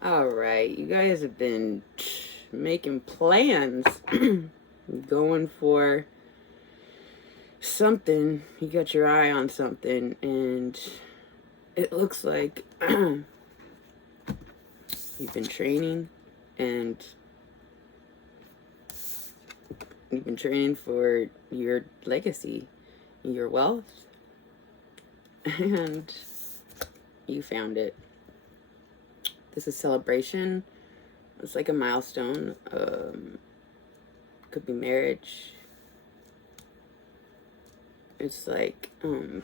All right, you guys have been making plans, going for something. You got your eye on something, and it looks like you've been training, and you've been training for your legacy, your wealth, and you found it. This is celebration. It's like a milestone. Could be marriage. It's like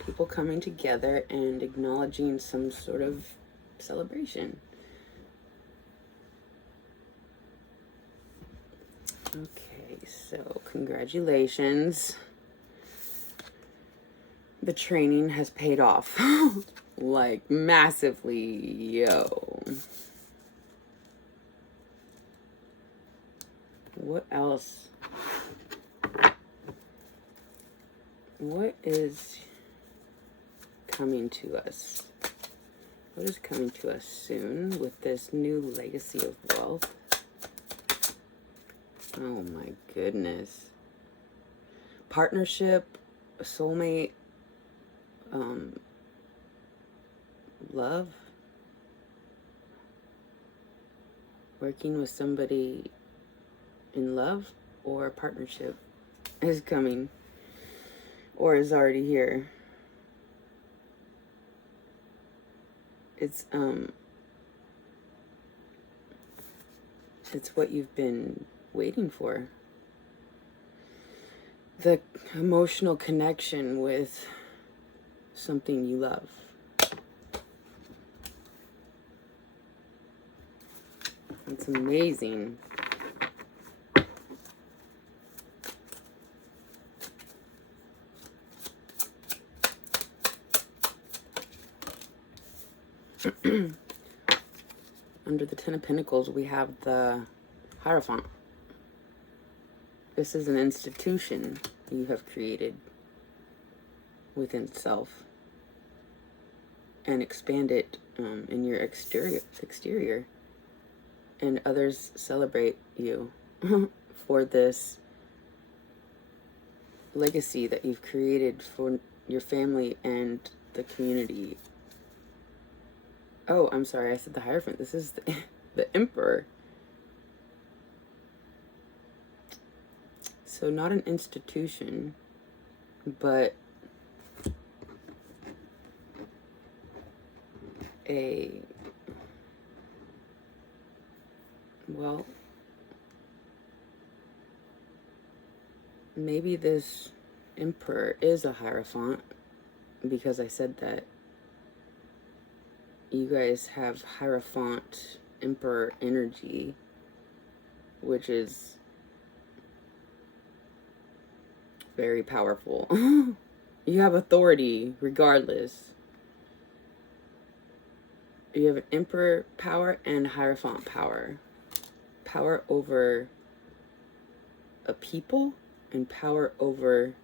people coming together and acknowledging some sort of celebration. Okay, so congratulations. The training has paid off. Like massively, yo. What else? What is coming to us? What is coming to us soon with this new legacy of wealth? Oh my goodness. Partnership, soulmate, love, working with somebody in love or partnership is coming or is already here. It's what you've been waiting for. The emotional connection with something you love. It's amazing. Under the Ten of Pentacles, we have the Hierophant. This is an institution you have created within self and expand it in your exterior. And others celebrate you for this legacy that you've created for your family and the community. Oh, I'm sorry, I said the Hierophant. This is the Emperor. So not an institution, but well, maybe this Emperor is a Hierophant because I said that. You guys have Hierophant Emperor energy, which is very powerful. You have authority regardless. You have an Emperor power and Hierophant power. Power over a people and power over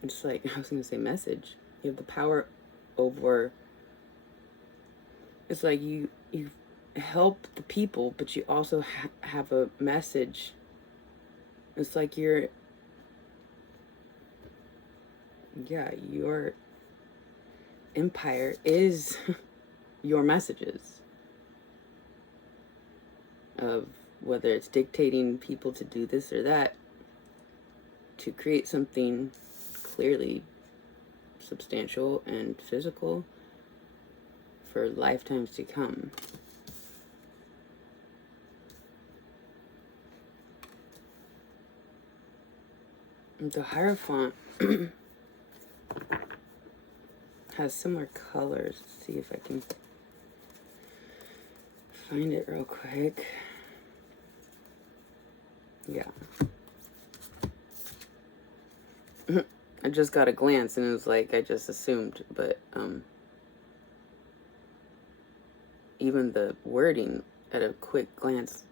it's like, I was going to say message. You have the power over, it's like you help the people, but you also have a message. It's like your empire is your messages of whether it's dictating people to do this or that to create something clearly substantial and physical for lifetimes to come. The Hierophant has similar colors. Let's see if I can find it real quick. Yeah. I just got a glance and it was like I just assumed, but even the wording at a quick glance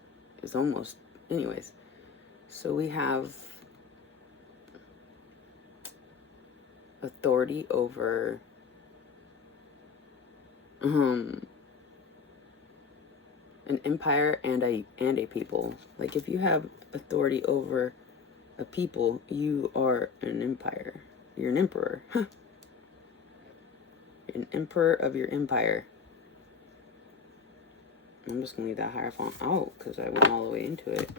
is almost, anyways. So we have authority over an empire and a people. Like, if you have authority over a people, you are an empire. You're an emperor. You're an emperor of your empire. I'm just gonna leave that hierophant out because I went all the way into it.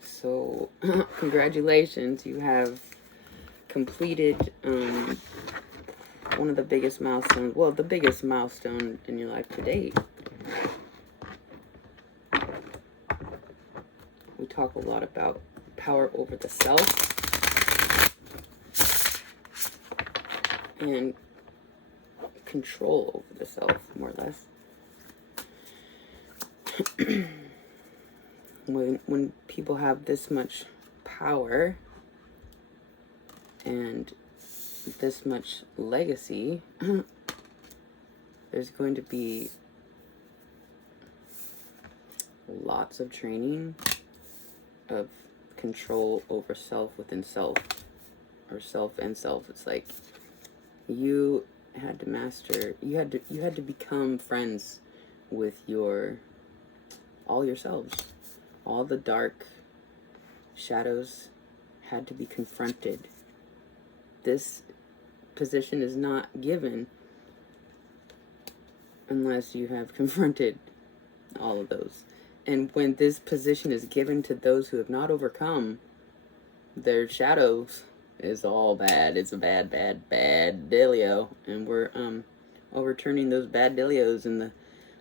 So, congratulations, you have completed one of the biggest milestones, well, the biggest milestone in your life to date. We talk a lot about power over the self and control over the self, more or less. When people have this much power and this much legacy, there's going to be lots of training of control over self within self, or self and self. It's like you had to master, you had to become friends with all yourselves. All the dark shadows had to be confronted. This position is not given unless you have confronted all of those. And when this position is given to those who have not overcome their shadows, it's all bad. It's a bad dealio. And we're overturning those bad dealios in the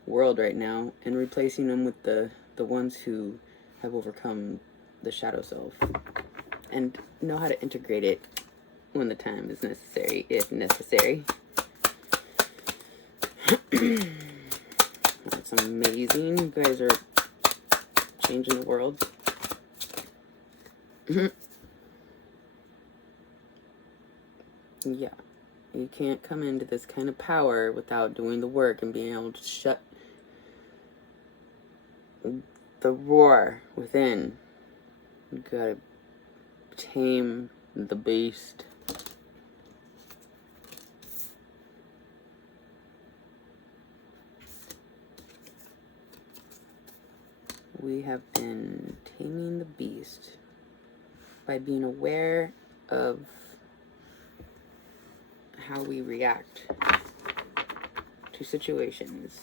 world right now and replacing them with the ones who have overcome the shadow self and know how to integrate it when the time is necessary, if necessary. That's amazing. You guys are changing the world. Yeah. You can't come into this kind of power without doing the work and being able to shut the roar within. You gotta tame the beast. We have been taming the beast by being aware of how we react to situations.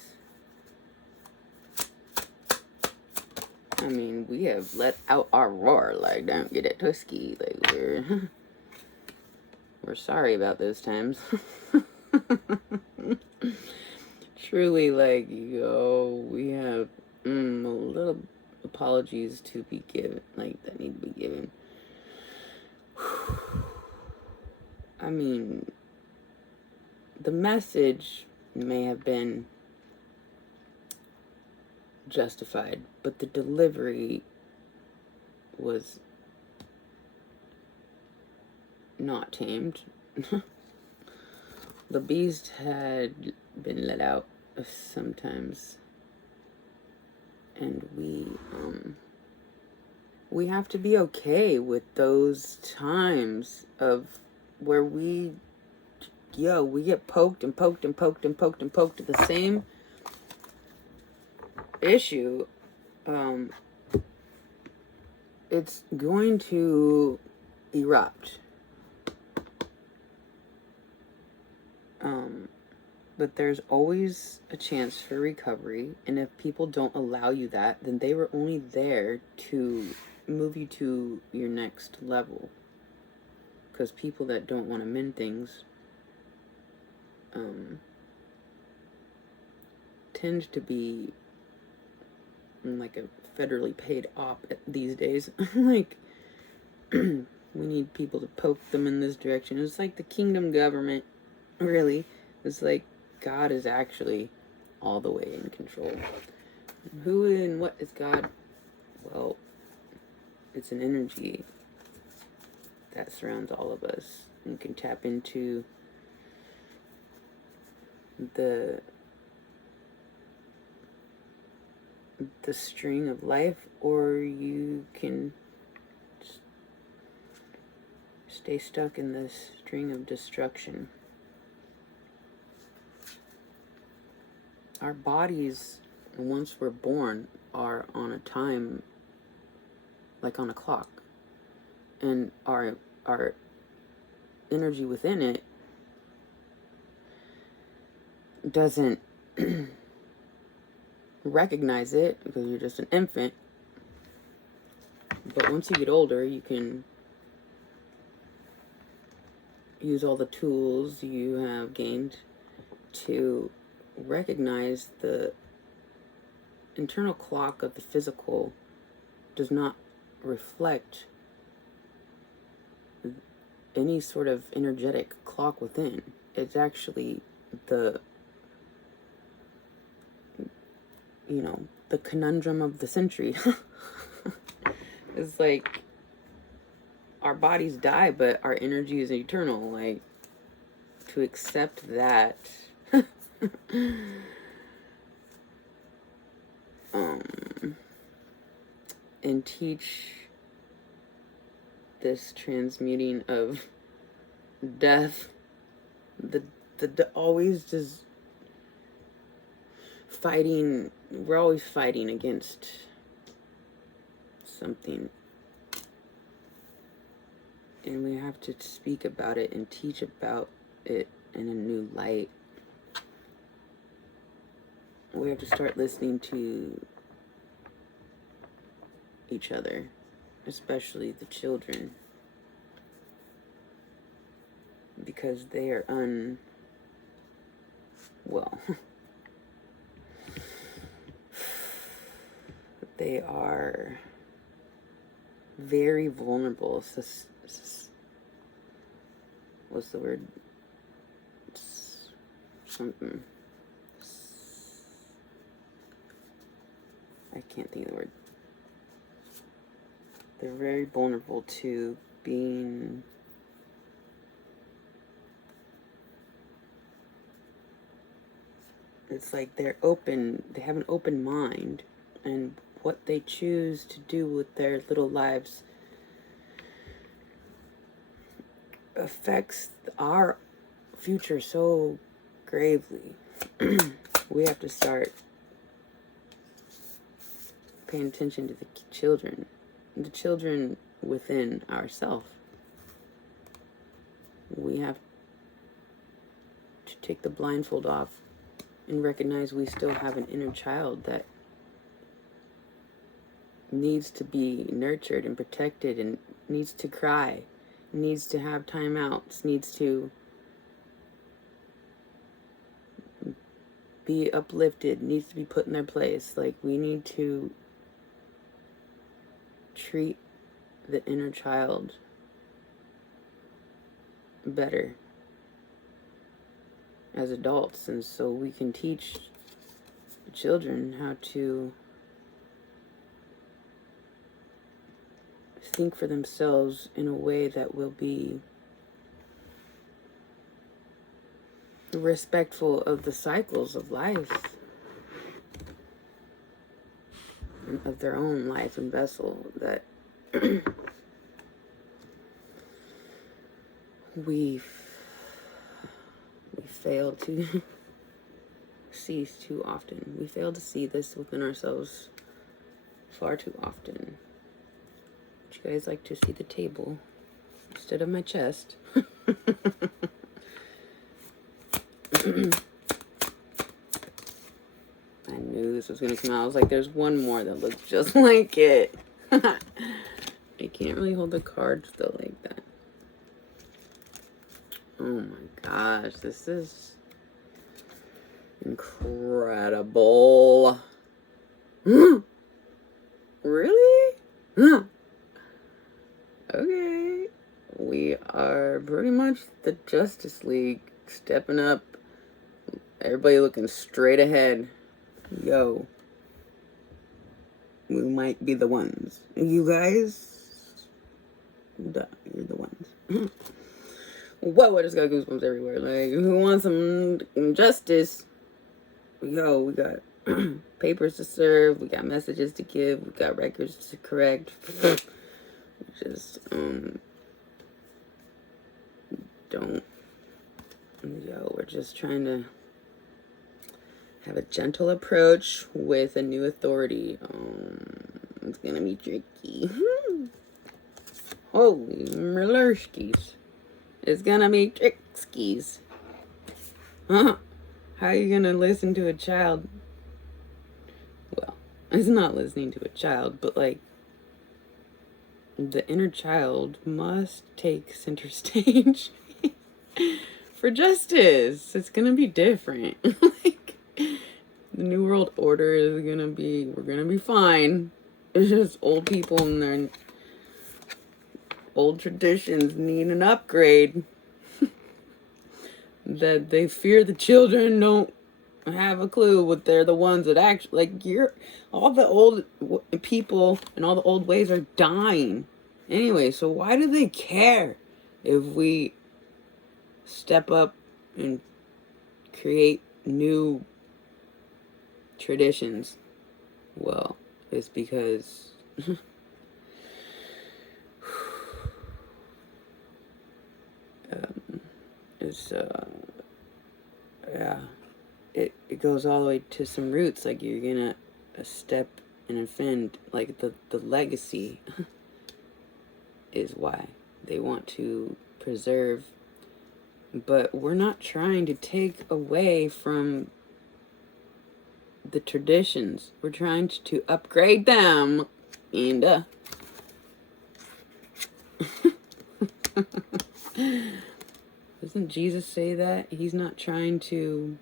I mean, we have let out our roar, like, don't get it twisty, like, we're sorry about those times. Truly, like, we have a little apologies to be given, like, that need to be given. I mean, the message may have been justified, but the delivery was not tamed. The beast had been let out sometimes, and we have to be okay with those times of where we get poked and poked and poked and poked and poked at the same issue. It's going to erupt. But there's always a chance for recovery, and if people don't allow you that, then they were only there to move you to your next level. Because people that don't want to mend things tend to be like a federally paid op these days. Like, we need people to poke them in this direction. It's like the kingdom government, really. It's like God is actually all the way in control. Who and what is God? Well, it's an energy that surrounds all of us. You can tap into the string of life, or you can just stay stuck in this string of destruction. Our bodies, once we're born, are on a time, like on a clock. And our energy within it doesn't recognize it because you're just an infant. But once you get older, you can use all the tools you have gained to recognize the internal clock of the physical does not reflect any sort of energetic clock within. It's actually the conundrum of the century. It's like our bodies die, but our energy is eternal. Like, to accept that and teach this transmuting of death, the always just fighting. We're always fighting against something, and we have to speak about it and teach about it in a new light. We have to start listening to each other, especially the children, because they are they are very vulnerable. What's the word? Something. I can't think of the word. They're very vulnerable to being it's like they're open, they have an open mind, and what they choose to do with their little lives affects our future so gravely. We have to start paying attention to the children within ourselves. We have to take the blindfold off and recognize we still have an inner child that needs to be nurtured and protected, and needs to cry, needs to have timeouts, needs to be uplifted, needs to be put in their place. Like, we need to treat the inner child better as adults, and so we can teach children how to think for themselves in a way that will be respectful of the cycles of life and of their own life and vessel, that we fail to see too often. We fail to see this within ourselves far too often. Would you guys like to see the table instead of my chest? I knew this was going to come out. I was like, there's one more that looks just like it. I can't really hold the cards though like that. Oh my gosh, this is incredible. Really? Okay. We are pretty much the Justice League, stepping up. Everybody looking straight ahead. Yo. We might be the ones. You guys? Duh, you're the ones. Whoa, I just got goosebumps everywhere. Like, who wants some justice? Yo, we got papers to serve. We got messages to give. We got records to correct. Just, just trying to have a gentle approach with a new authority. It's gonna be tricky. Holy Millerskis. It's gonna be trickskis. Huh? How are you gonna listen to a child? Well, it's not listening to a child, but like, the inner child must take center stage for justice. It's gonna be different. Like, the New World Order is gonna be, we're gonna be fine. It's just old people and their old traditions need an upgrade. That they fear the children don't have a clue what they're the ones that actually, like, all the old people and all the old ways are dying anyway. So why do they care if we step up and create new traditions? Well, it's because it's yeah, it goes all the way to some roots. Like, you're gonna step and offend, like, the legacy is why they want to preserve, but we're not trying to take away from the traditions. We're trying to upgrade them. And doesn't Jesus say that? He's not trying to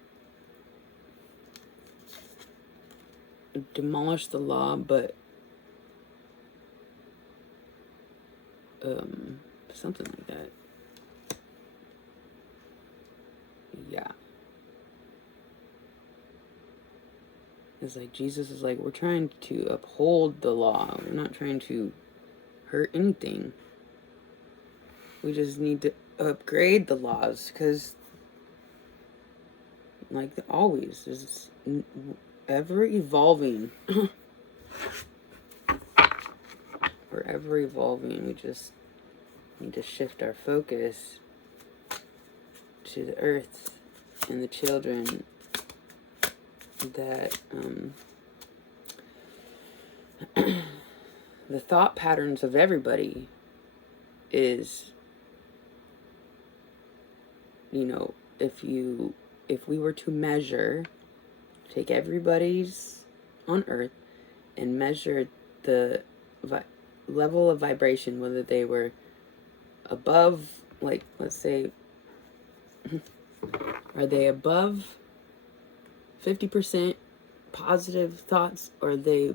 demolish the law, but something like that. Yeah. It's like, Jesus is like, we're trying to uphold the law. We're not trying to hurt anything. We just need to upgrade the laws, because, like always, it's ever evolving. We're ever evolving. We just need to shift our focus to the earth and the children that the thought patterns of everybody is, if we were to measure, take everybody's on earth and measure the level of vibration, whether they were above, like, let's say, are they above 50% positive thoughts, or are they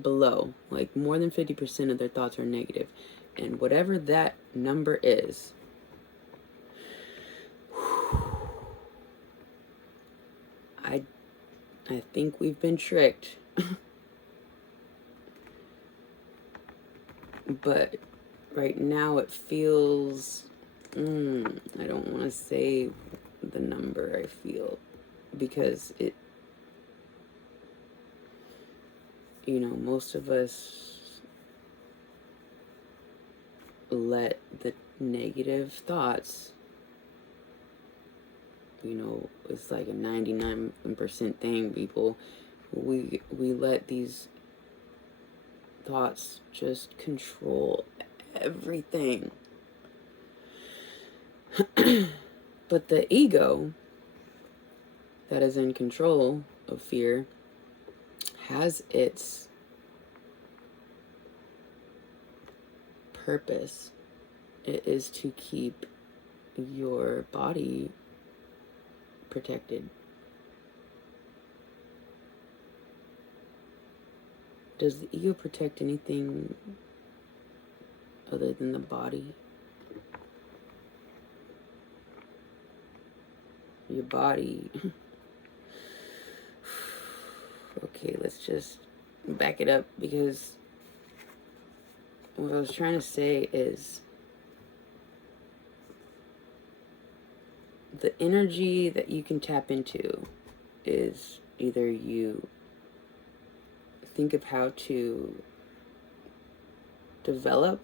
below, like more than 50% of their thoughts are negative? And whatever that number is, I think we've been tricked. But right now it feels, I don't want to say the number I feel, because it, most of us let the negative thoughts, it's like a 99% thing, people. We let these thoughts just control everything. But the ego that is in control of fear has its purpose. It is to keep your body protected. Does the ego protect anything other than the body? Your body. Okay, let's just back it up, because what I was trying to say is the energy that you can tap into is either you think of how to develop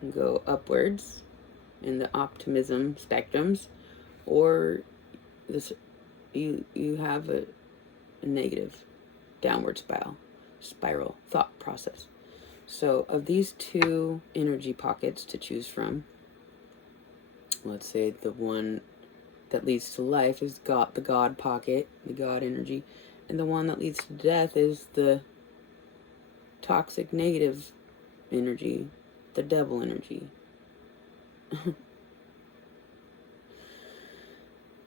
and go upwards in the optimism spectrums, or this, you have a negative downward spiral thought process. So of these two energy pockets to choose from, let's say the one that leads to life is God, the God pocket, the God energy, and the one that leads to death is the toxic negative energy, the devil energy.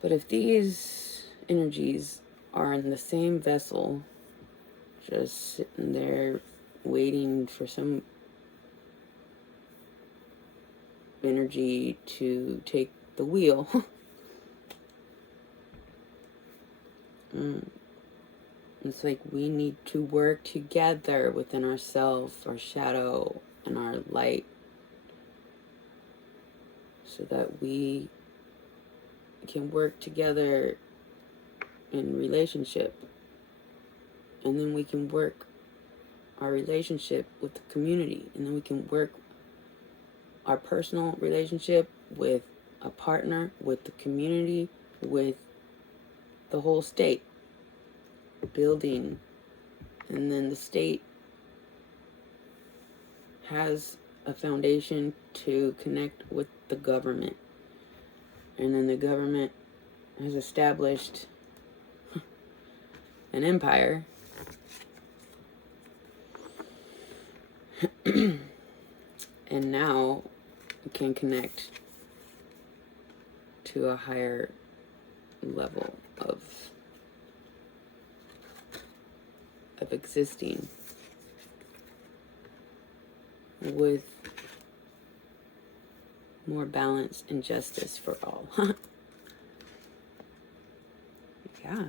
But if these energies are in the same vessel, just sitting there waiting for some energy to take the wheel, it's like we need to work together within ourselves, our shadow and our light, so that we can work together in relationship, and then we can work our relationship with the community, and then we can work our personal relationship with a partner, with the community, with the whole state building. And then the state has a foundation to connect with the government, and then the government has established an empire. And now we can connect to a higher level of existing with more balance and justice for all. Yeah.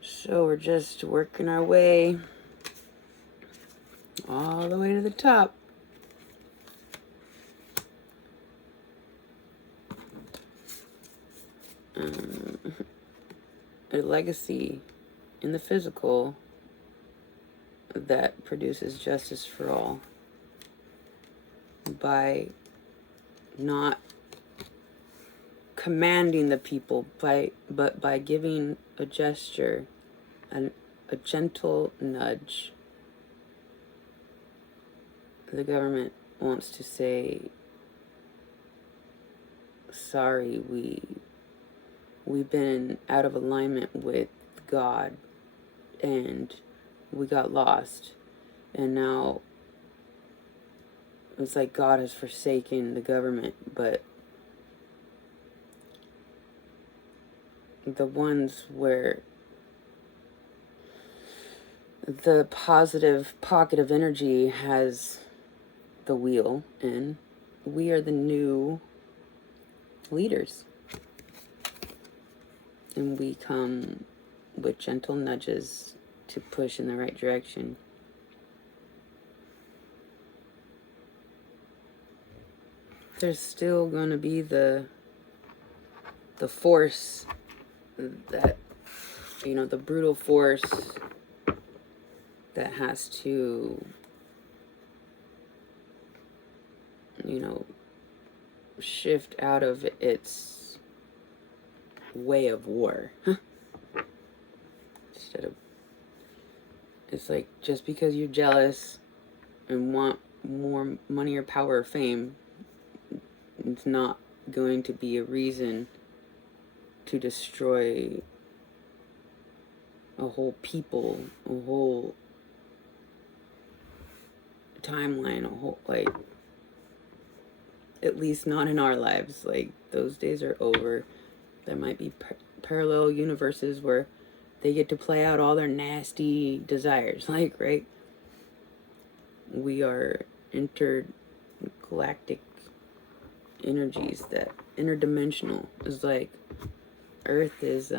So we're just working our way all the way to the top. A legacy in the physical that produces justice for all by not commanding the people, but by giving a gesture, a gentle nudge. The government wants to say, sorry, we've been out of alignment with God, and we got lost, and now it's like God has forsaken the government. But the ones where the positive pocket of energy has the wheel in, we are the new leaders, and we come with gentle nudges to push in the right direction. There's still going to be the force that, the brutal force that has to, shift out of its way of war. Instead of, it's like, just because you're jealous and want more money or power or fame, it's not going to be a reason to destroy a whole people, a whole timeline, a whole, at least not in our lives. Those days are over. There might be parallel universes where they get to play out all their nasty desires, right? We are intergalactic energies, that interdimensional. Is like Earth is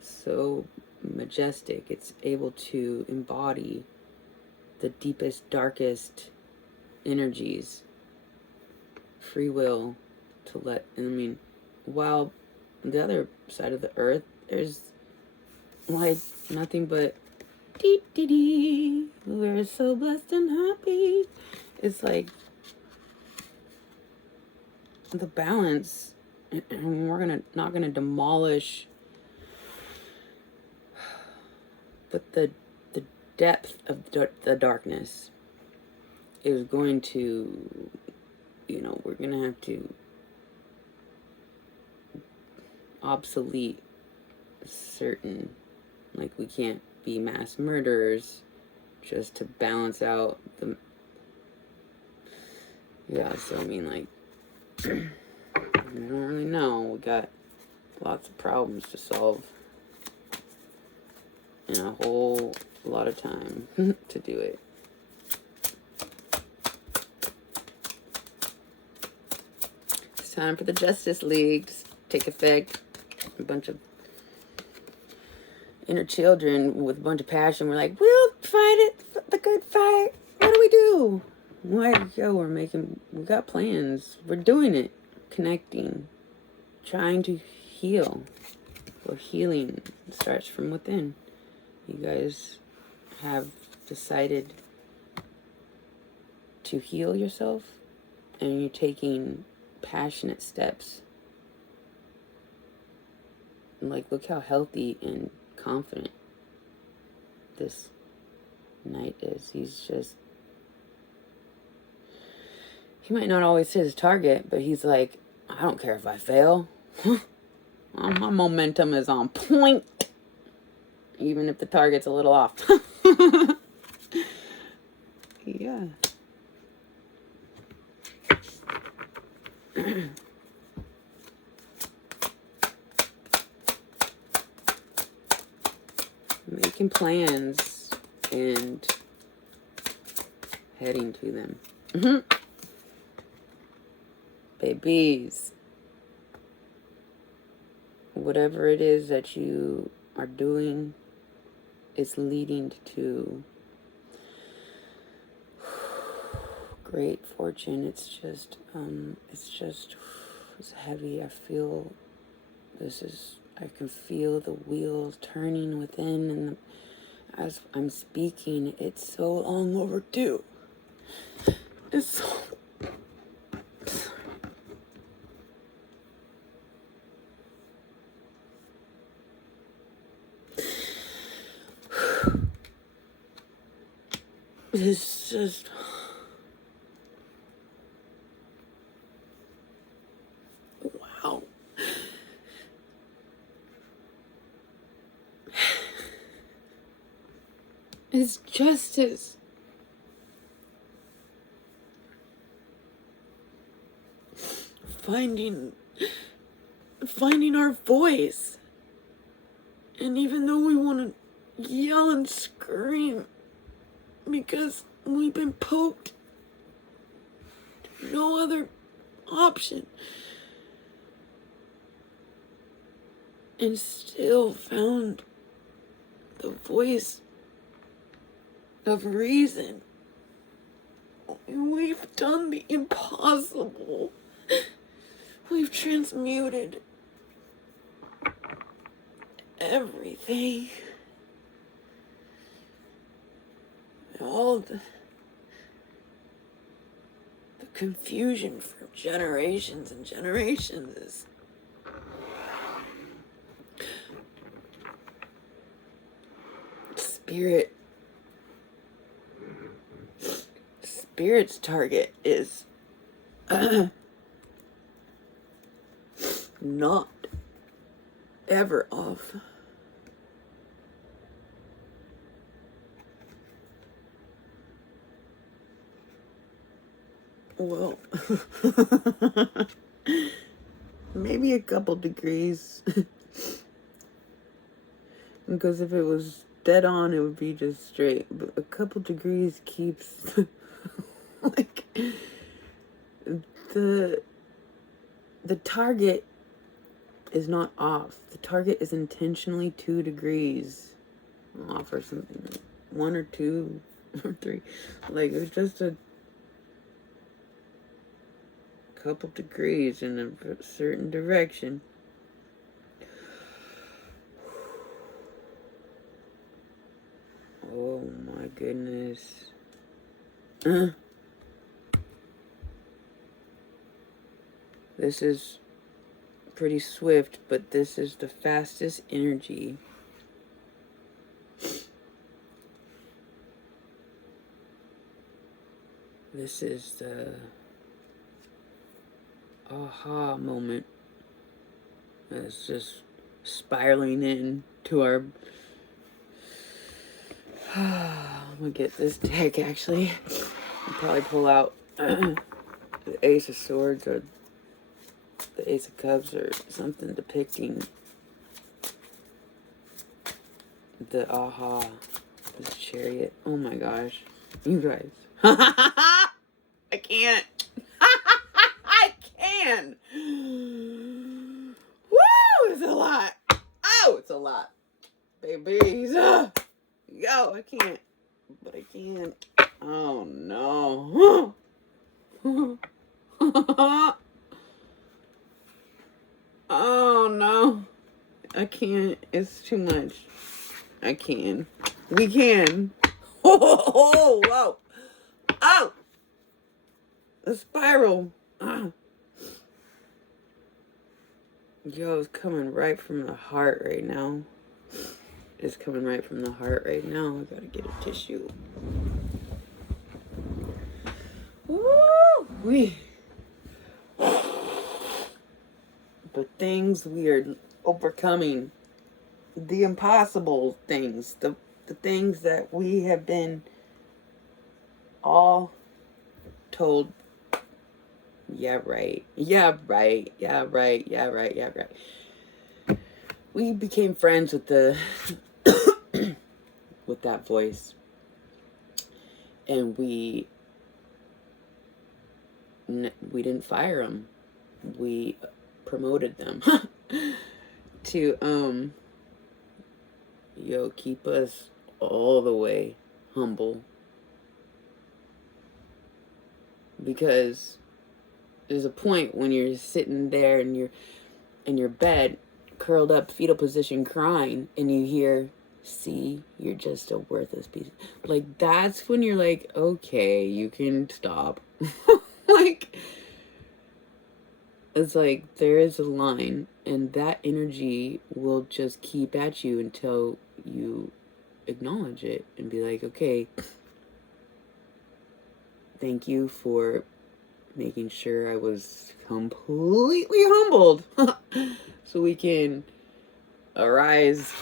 so majestic. It's able to embody the deepest, darkest energies, free will to let, while the other side of the earth, there's nothing but dee dee dee. We're so blessed and happy. It's like the balance, and we're not gonna demolish, but the depth of the darkness is going to, we're gonna have to obsolete certain, like, we can't be mass murderers just to balance out the, so I mean, like, I don't really know. We got lots of problems to solve and a whole lot of time to do it. It's time for the Justice League to take effect. A bunch of inner children with a bunch of passion. We're like, we'll fight it, the good fight. What do we do? We got plans. We're doing it. Connecting. Trying to heal. Well, healing starts from within. You guys have decided to heal yourself, and you're taking passionate steps. Like, look how healthy and confident this knight is. He might not always hit his target, but he's like, I don't care if I fail. My momentum is on point, even if the target's a little off. Yeah. Making plans and heading to them. Babies, whatever it is that you are doing is leading to great fortune. It's heavy. I can feel the wheels turning within, and as I'm speaking, it's so long overdue. It's so... It's just... Wow. It's justice. Finding our voice. And even though we want to yell and scream because we've been poked, no other option, and still found the voice of reason. We've done the impossible. We've transmuted everything. All the confusion for generations and generations is Spirit's target is not ever off. Well, maybe a couple degrees. Because if it was dead on, it would be just straight. But a couple degrees keeps like the target is not off. The target is intentionally 2 degrees off or something. Like 1 or 2 or 3. Like, it was just a couple degrees in a certain direction. Oh my goodness. This is pretty swift, but this is the fastest energy. This is the aha moment. It's just spiraling in to our... I'm gonna get this deck, actually. I'll probably pull out the Ace of Swords or the Ace of Cups or something depicting the aha, this Chariot. Oh my gosh. You guys. I can't. I can. Woo! It's a lot. Oh, it's a lot. Babies. Yo, I can't. But I can't. Oh no. Oh no. I can't. It's too much. I can. We can. Oh, whoa. Oh! The spiral. Yo, it's coming right from the heart right now. It's coming right from the heart right now. I gotta get a tissue. Woo! But things we are overcoming. The impossible things. The things that we have been all told, yeah, right. Yeah, right. Yeah, right. Yeah, right. Yeah, right. We became friends with the with that voice, and we didn't fire them. We promoted them to keep us all the way humble, because there's a point when you're sitting there in your bed, curled up, fetal position, crying, and you hear, "See, you're just a worthless piece." Like, that's when you're like, okay, you can stop. Like, it's like there is a line, and that energy will just keep at you until you acknowledge it and be like, okay, thank you for making sure I was completely humbled. So we can arise,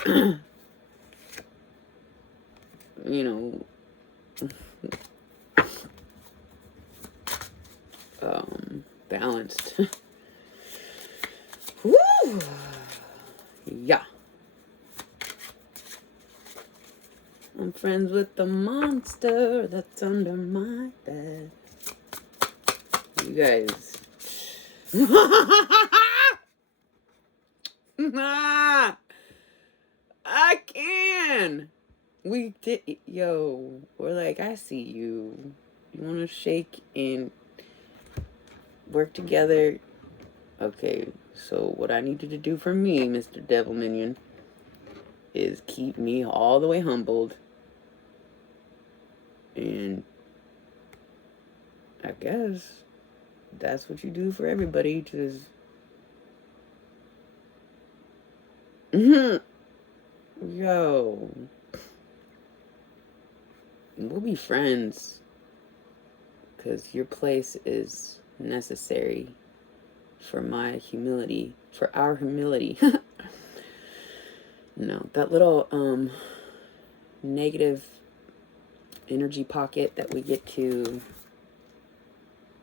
balanced. Woo! Yeah. I'm friends with the monster that's under my bed. You guys. I can. We did. Yo, we're like, I see you. You want to shake and work together? Okay, so what I need you to do for me, Mr. Devil Minion, is keep me all the way humbled. And I guess that's what you do for everybody. Just yo, we'll be friends, because your place is necessary for my humility, for our humility. No, that little negative energy pocket that we get to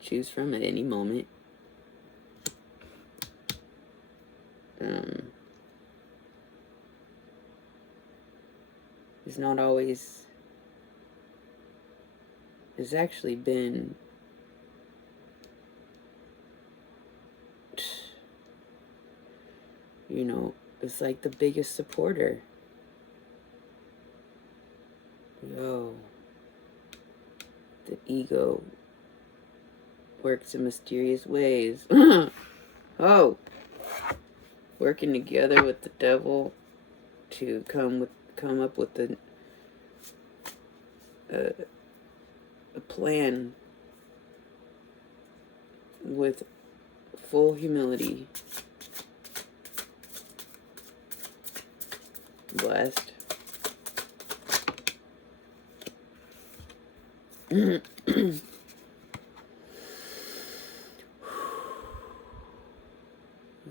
choose from at any moment, is not always, has actually been it's like the biggest supporter. Yo, the ego works in mysterious ways. Oh, working together with the devil to come up with the a plan with full humility, blessed.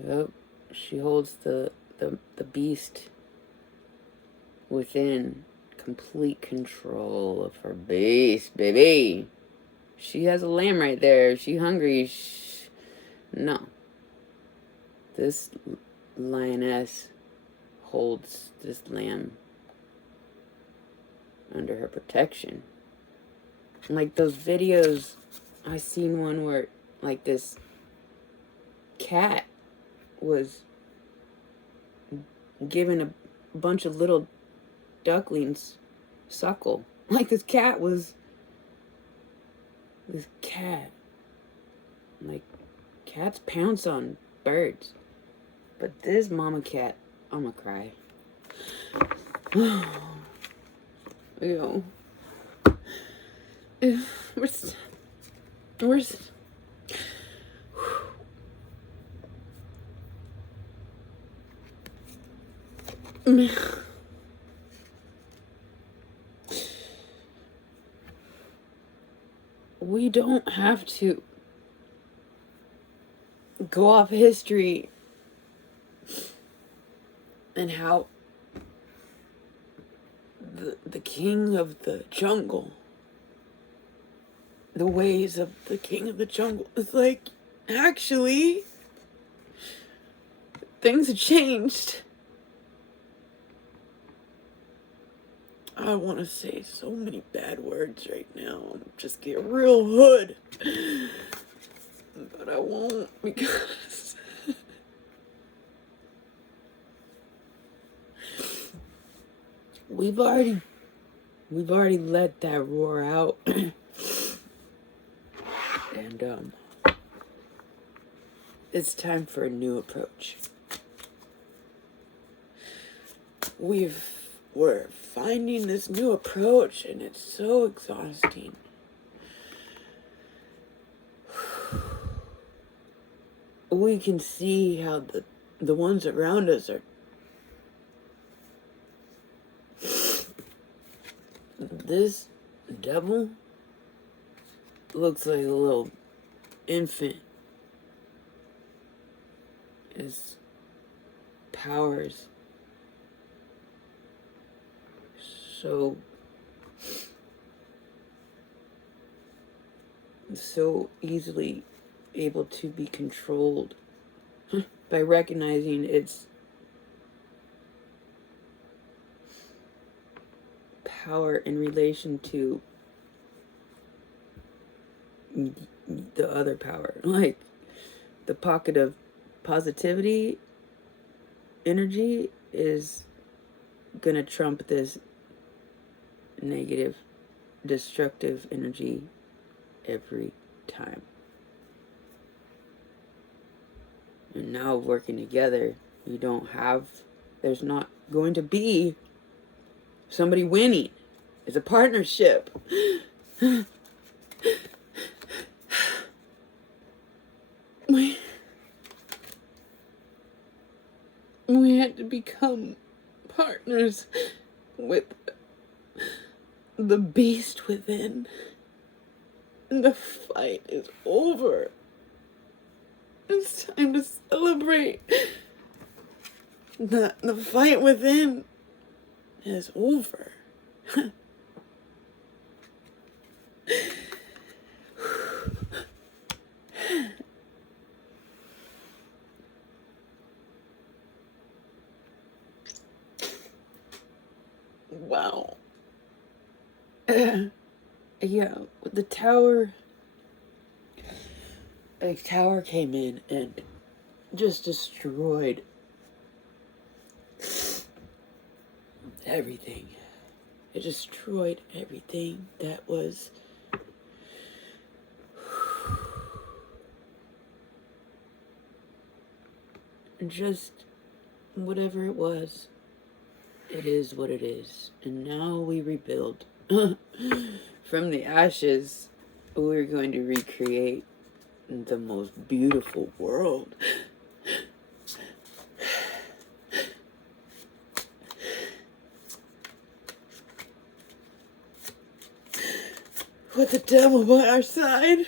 Yep, she holds the beast within complete control of her beast, baby. She has a lamb right there. She hungry. No. This lioness holds this lamb under her protection. Like those videos, I seen one where like this cat was giving a bunch of little ducklings suckle. Like this cat, like cats pounce on birds, but this mama cat, I'ma cry. Yo, where's we don't have to go off history and how the king of the jungle, the ways of the king of the jungle, it's like, actually, things have changed. I want to say so many bad words right now and just get real hood, but I won't, because we've already let that roar out. And it's time for a new approach. We're finding this new approach, and it's so exhausting. We can see how the ones around us are. This devil looks like a little infant. His powers so easily able to be controlled by recognizing its power in relation to the other power. Like the pocket of positivity energy is gonna trump this negative, destructive energy every time. And now working together, there's not going to be somebody winning. It's a partnership. We had to become partners with the beast within. And the fight is over. It's time to celebrate. The fight within is over. Wow. Yeah, the tower. A tower came in and just destroyed everything. It destroyed everything that was just whatever it was. It is what it is. And now we rebuild From the ashes, we're going to recreate the most beautiful world. With the devil by our side.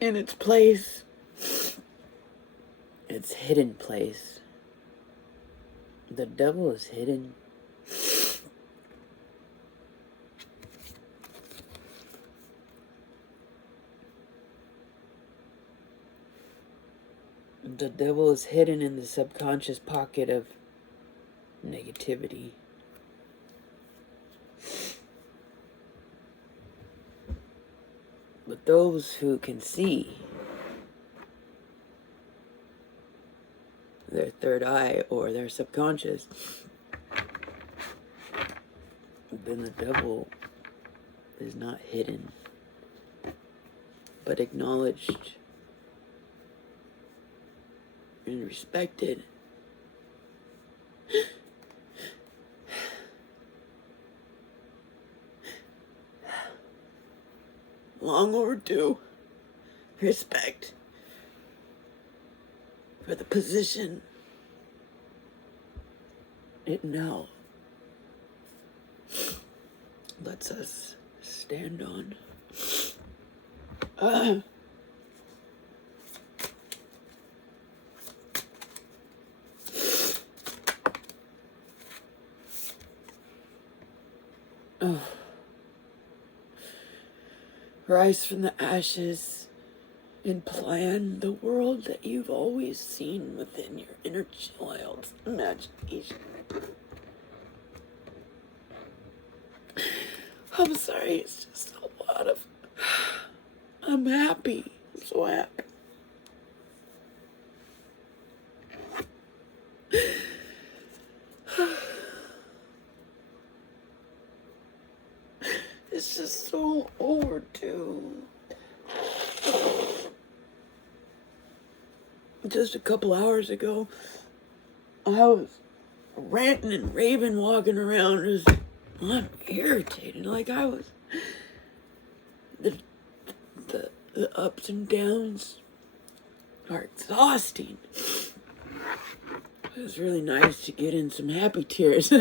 In its place. Its hidden place. The devil is hidden. The devil is hidden in the subconscious pocket of negativity. But those who can see their third eye or their subconscious, then the devil is not hidden, but acknowledged and respected. Long overdue respect for the position it now lets us stand on. Rise from the ashes and plan the world that you've always seen within your inner child's imagination. I'm sorry, it's just a lot of... I'm happy. I'm so happy. It's just so overdue. Just a couple hours ago, I was ranting and raving, walking around. I'm irritated. Like I was. The ups and downs are exhausting. It was really nice to get in some happy tears.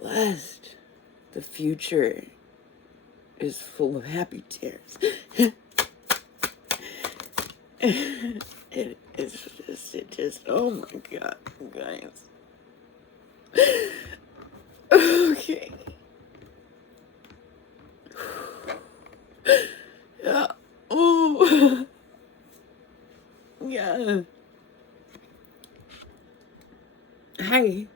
Blessed. The future is full of happy tears. It just, oh my God, guys. Okay. Yeah. Oh. Yeah. Hi.